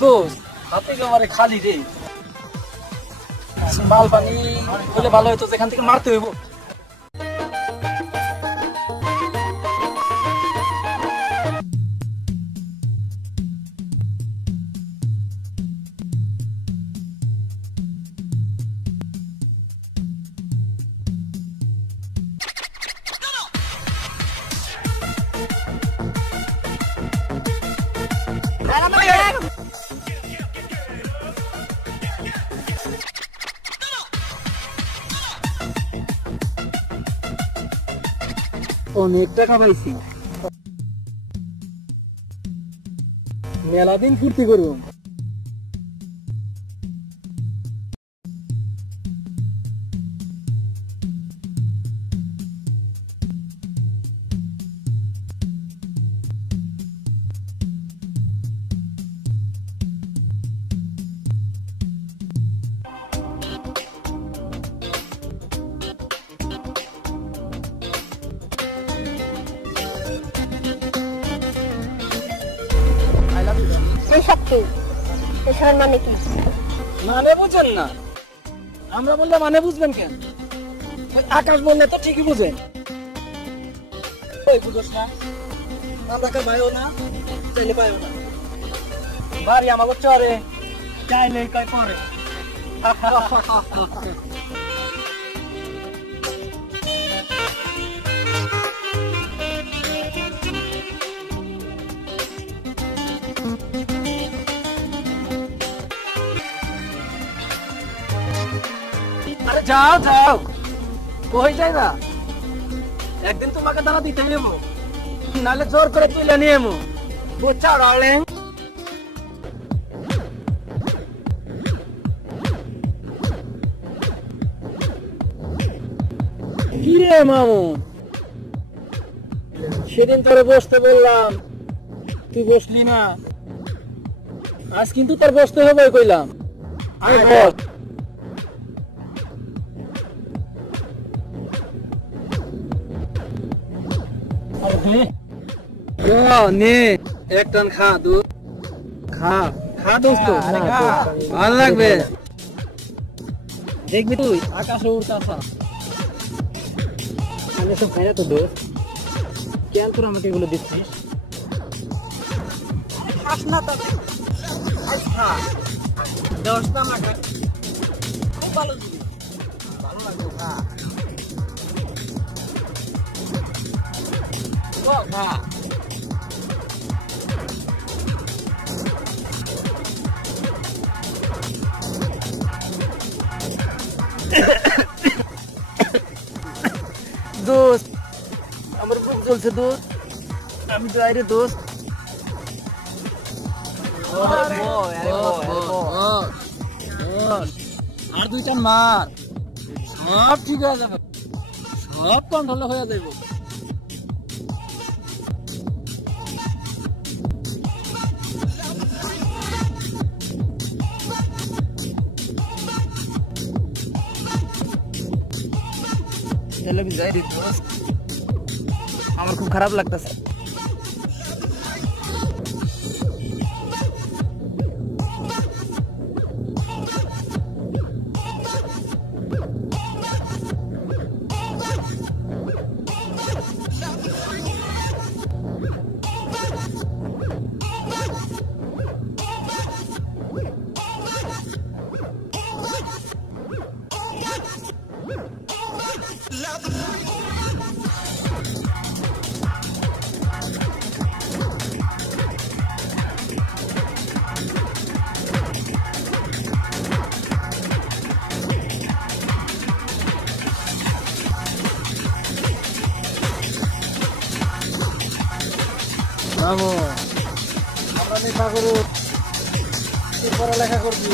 দোস্ত হাতে একেবারে খালি রে, মাল পানি হলে ভালো হতো, যেখান থেকে মারতে হইব। অনেক টাকা পাইছি, মেলা দিন ফুর্তি করবো। মানে বুঝেন না, আমরা বললে মানে বুঝবেন কেন? আকাশ বললে তো ঠিকই বুঝেন। বুঝোস না, আমরা কার ভাইও না, চাইলে পাইও না। বাড়ি আমাকে চরে, চাইলে কয় পরে। যাও যাও, কই যাই না, একদিন তোমাকে দাঁড়া দিতে নেবো, নাহলে জোর করে তুলে নিয়ে এমো, বুঝছো ডার্লিং? কি রে মামু, সেদিন তোরে বসতে বললাম তুই বসলি না, আজ কিন্তু তোর বসতে হবে কইলাম। আমি বস। নে এক টান খা, খা খা দোস্ত, ভালো লাগবে। দেখবি তুই আকাশে উড়তাছা। আমি সব খাই না তো দোস্ত, কেন তোর আমাকে এগুলো দিচ্ছিস? খাস না তো, খা দোস্ত, আমাকে খুব ভালো জিনিস, ভালো লাগবে, খা খা। দোস্ত আমার বুক জ্বলছে দোস্ত, আমি যাই রে দোস্ত। আর দুইটা মার, সব ঠিক হয়ে যাবে, সব কন্ট্রোল হয়ে যাবে। আমার খুব খারাপ লাগতেছে। আমরা নেশা করু, পড়ালেখা করবি,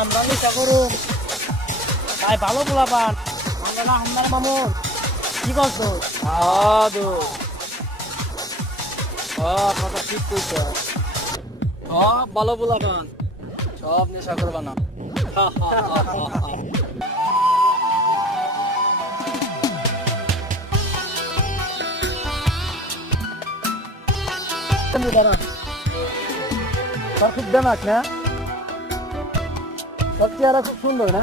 আমরা নেশা করু, তাই ভালো পোলাপান, আমরা না হামদার মামুন। কি করছো? কথা ঠিক কইছ, ভালো পোলাপান, সব নেশা করবা না। খুব দেমাক না, সব চেহারা খুব সুন্দর না,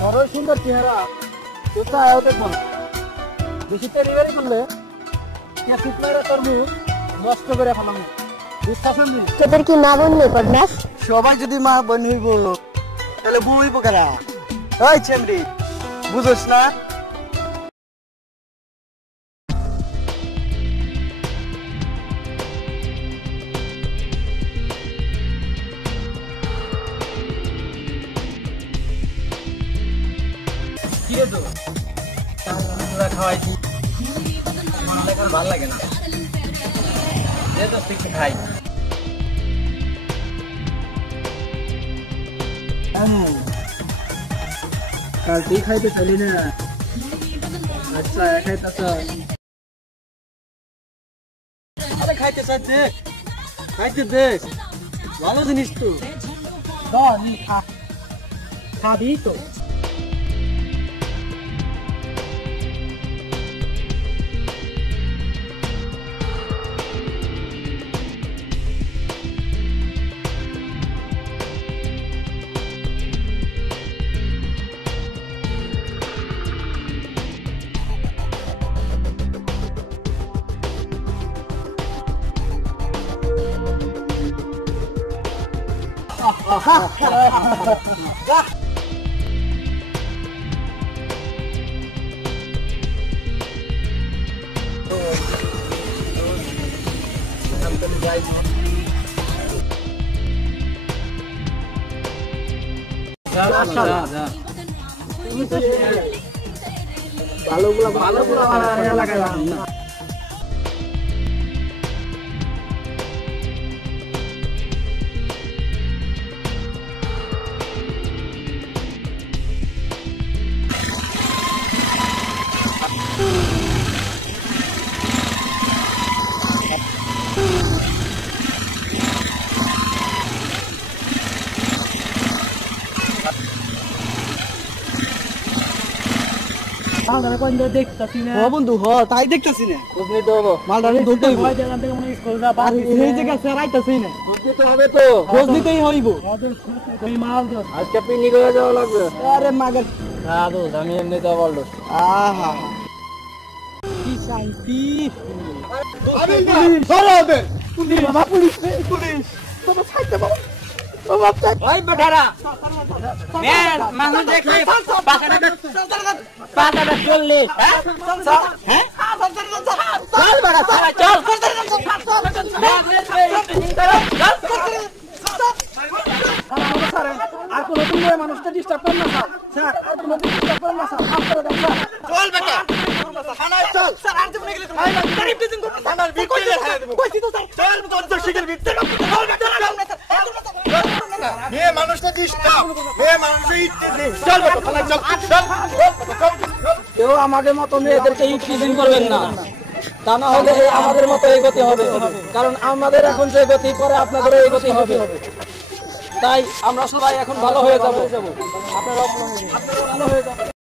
বড়ই সুন্দর চেহারা। বেশি ডেলিভারি করলে তোর মুখ নষ্ট করে ফেলাম। তোদের কি মা বোন নেই পদ্মাস? সবাই যদি মা বোন হইব তাহলে বউ হইব কারা? ওই ছেমরি, বুঝোস না? কি রে তো খাওয়াইছি, ভালো লাগে না, খাই। কাল তুই খাইতে চাইলি না? আচ্ছা খাইতেছ? আরে খাইতে চাইছে, খাইতে দেখ, ভালো জিনিস তো। খাবি তো? বন্ধু তাই দেখতেছি না, মালটা ধরতে হবে তো, খোঁজ নিতেই হইব। আজকে পিকনিক হয়ে যাওয়া লাগবে। আরে মাগের আমি এমনিতে বললো, আহা কি শান্তি। মানুষ দেখলে পাতাটা চললে আর কোন মানুষটা ডিস্টার্ব করেন না স্যার, আর কোন ডিস্টার্ব করেন না স্যার, চল বেটা চল স্যার, আর তুমি গেলে তুমি রিপ্রেজেন্ট করতে থানার বি কইলে খাইয়া দেব, কইছি তো স্যার, চল তোর শিখের বি চল বেটা এ মানুষটা ডিস্টার্ব, এ মানুষটা ইচ্ছে নেই, চল বেটা থানায় চল চল। কেউ আমাদের মত মেয়েদেরকে রিপ্রেজেন্ট করবেন না, তা না হলে আমাদের মতো এই গতি হবে, কারণ আমাদের এখন যে গতি পরে আপনাদেরও এই গতি হবে। তাই আমরা সবাই এখন ভালো হয়ে যাব, আপনারা ভালো হয়ে যাবেন।